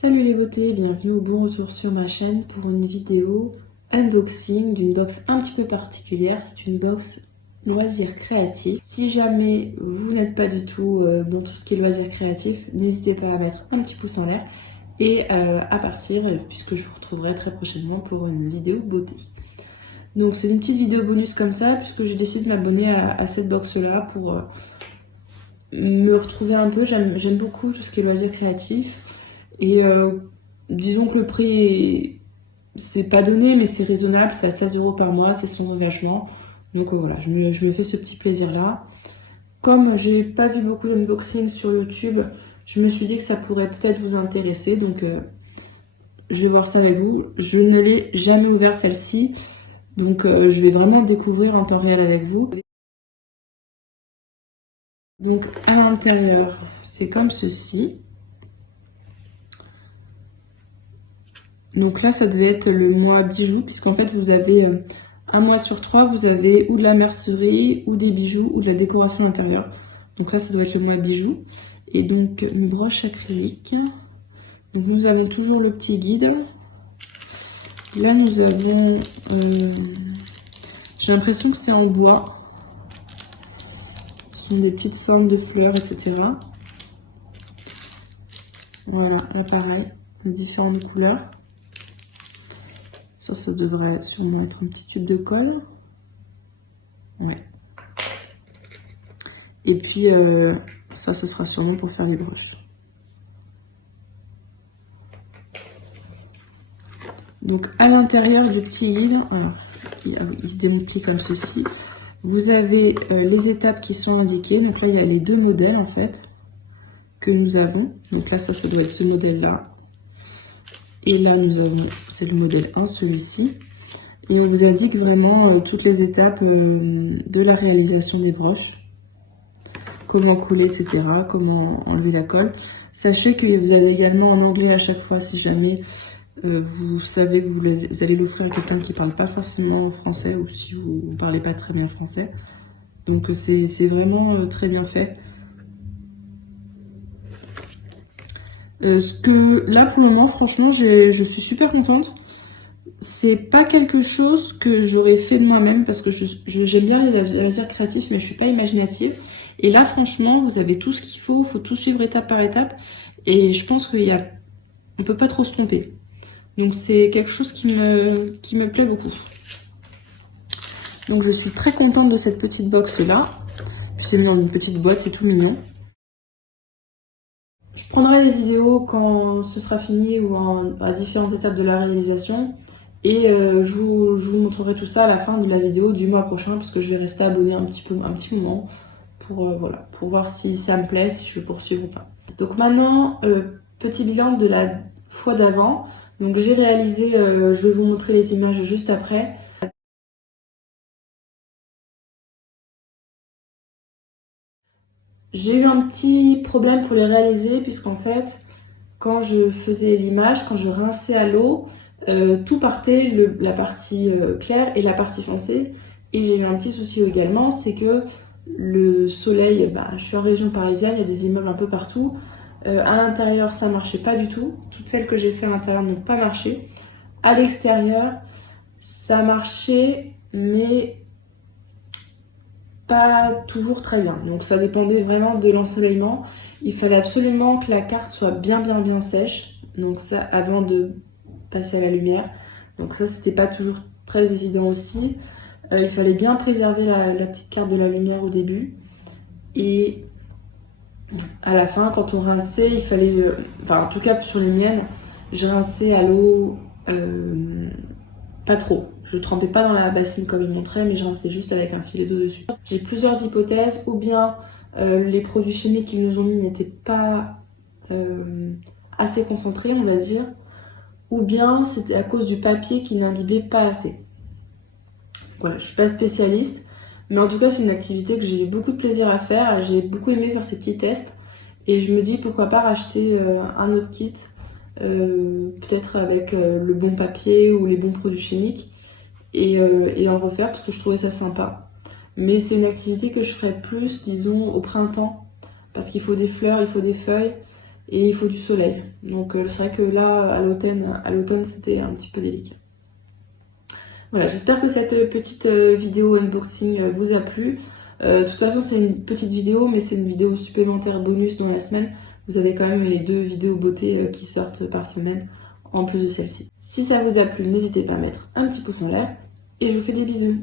Salut les beautés, bienvenue au bon retour sur ma chaîne pour une vidéo unboxing d'une box un petit peu particulière. C'est une box loisirs créatifs. Si jamais vous n'êtes pas du tout dans tout ce qui est loisirs créatifs, n'hésitez pas à mettre un petit pouce en l'air et à partir puisque je vous retrouverai très prochainement pour une vidéo beauté. Donc c'est une petite vidéo bonus comme ça puisque j'ai décidé de m'abonner à cette box là pour me retrouver un peu. J'aime beaucoup tout ce qui est loisirs créatifs. Et disons que le prix, c'est pas donné, mais c'est raisonnable, c'est à 16 € par mois, c'est sans engagement. Donc voilà, je me fais ce petit plaisir-là. Comme j'ai pas vu beaucoup d'unboxing sur YouTube, je me suis dit que ça pourrait peut-être vous intéresser. Donc je vais voir ça avec vous. Je ne l'ai jamais ouverte celle-ci, donc je vais vraiment découvrir en temps réel avec vous. Donc à l'intérieur, c'est comme ceci. Donc là, ça devait être le mois bijoux, puisqu'en fait, vous avez un mois sur 3, vous avez ou de la mercerie, ou des bijoux, ou de la décoration intérieure. Donc là, ça doit être le mois bijoux. Et donc, une broche acrylique. Donc nous avons toujours le petit guide. Là, nous avons... j'ai l'impression que c'est en bois. Ce sont des petites formes de fleurs, etc. Voilà, là pareil, différentes couleurs. Ça devrait sûrement être un petit tube de colle. Ouais. Et puis, ça, ce sera sûrement pour faire les broches. Donc, à l'intérieur du petit guide, alors, il se démonte comme ceci. Vous avez les étapes qui sont indiquées. Donc là, il y a les deux modèles, en fait, que nous avons. Donc là, ça doit être ce modèle-là. Et là, nous avons, c'est le modèle 1, celui-ci. Et on vous indique vraiment toutes les étapes de la réalisation des broches. Comment couler, etc. Comment enlever la colle. Sachez que vous avez également en anglais à chaque fois, si jamais vous savez que vous allez l'offrir à quelqu'un qui ne parle pas forcément français ou si vous ne parlez pas très bien français. Donc c'est vraiment très bien fait. Là pour le moment, franchement, je suis super contente. C'est pas quelque chose que j'aurais fait de moi-même parce que j'aime bien les loisirs créatifs, mais je suis pas imaginative. Et là, franchement, vous avez tout ce qu'il faut tout suivre étape par étape. Et je pense on peut pas trop se tromper. Donc c'est quelque chose qui me plaît beaucoup. Donc je suis très contente de cette petite box là. Je l'ai mis dans une petite boîte, c'est tout mignon. Je prendrai des vidéos quand ce sera fini ou à différentes étapes de la réalisation. Et je vous montrerai tout ça à la fin de la vidéo du mois prochain parce que je vais rester abonnée un petit moment pour, voilà, pour voir si ça me plaît, si je vais poursuivre ou pas. Donc maintenant, petit bilan de la fois d'avant. Donc j'ai réalisé, je vais vous montrer les images juste après. J'ai eu un petit problème pour les réaliser puisqu'en fait, quand je faisais l'image, quand je rinçais à l'eau, tout partait, la partie claire et la partie foncée. Et j'ai eu un petit souci également, c'est que le soleil, je suis en région parisienne, il y a des immeubles un peu partout. À l'intérieur, ça marchait pas du tout. Toutes celles que j'ai fait à l'intérieur n'ont pas marché. À l'extérieur, ça marchait, mais pas toujours très bien. Donc ça dépendait vraiment de l'ensoleillement. Il fallait absolument que la carte soit bien sèche. Donc ça, avant de passer à la lumière. Donc ça, c'était pas toujours très évident aussi. Il fallait bien préserver la petite carte de la lumière au début. Et à la fin, quand on rinçait, il fallait... en tout cas, sur les miennes, je rinçais à l'eau pas trop. Je ne trempais pas dans la bassine comme il montrait, mais je rinçais juste avec un filet d'eau dessus. J'ai plusieurs hypothèses. Ou bien les produits chimiques qu'ils nous ont mis n'étaient pas assez concentrés, on va dire. Ou bien c'était à cause du papier qui n'imbibait pas assez. Voilà, je suis pas spécialiste, mais en tout cas c'est une activité que j'ai eu beaucoup de plaisir à faire. J'ai beaucoup aimé faire ces petits tests et je me dis pourquoi pas racheter un autre kit, peut-être avec le bon papier ou les bons produits chimiques et en refaire parce que je trouvais ça sympa. Mais c'est une activité que je ferais plus, disons, au printemps parce qu'il faut des fleurs, il faut des feuilles et il faut du soleil. Donc c'est vrai que là, à l'automne, c'était un petit peu délicat. Voilà, j'espère que cette petite vidéo unboxing vous a plu. De toute façon, c'est une petite vidéo, mais c'est une vidéo supplémentaire bonus dans la semaine. Vous avez quand même les 2 vidéos beauté qui sortent par semaine, en plus de celle-ci. Si ça vous a plu, n'hésitez pas à mettre un petit pouce en l'air, et je vous fais des bisous.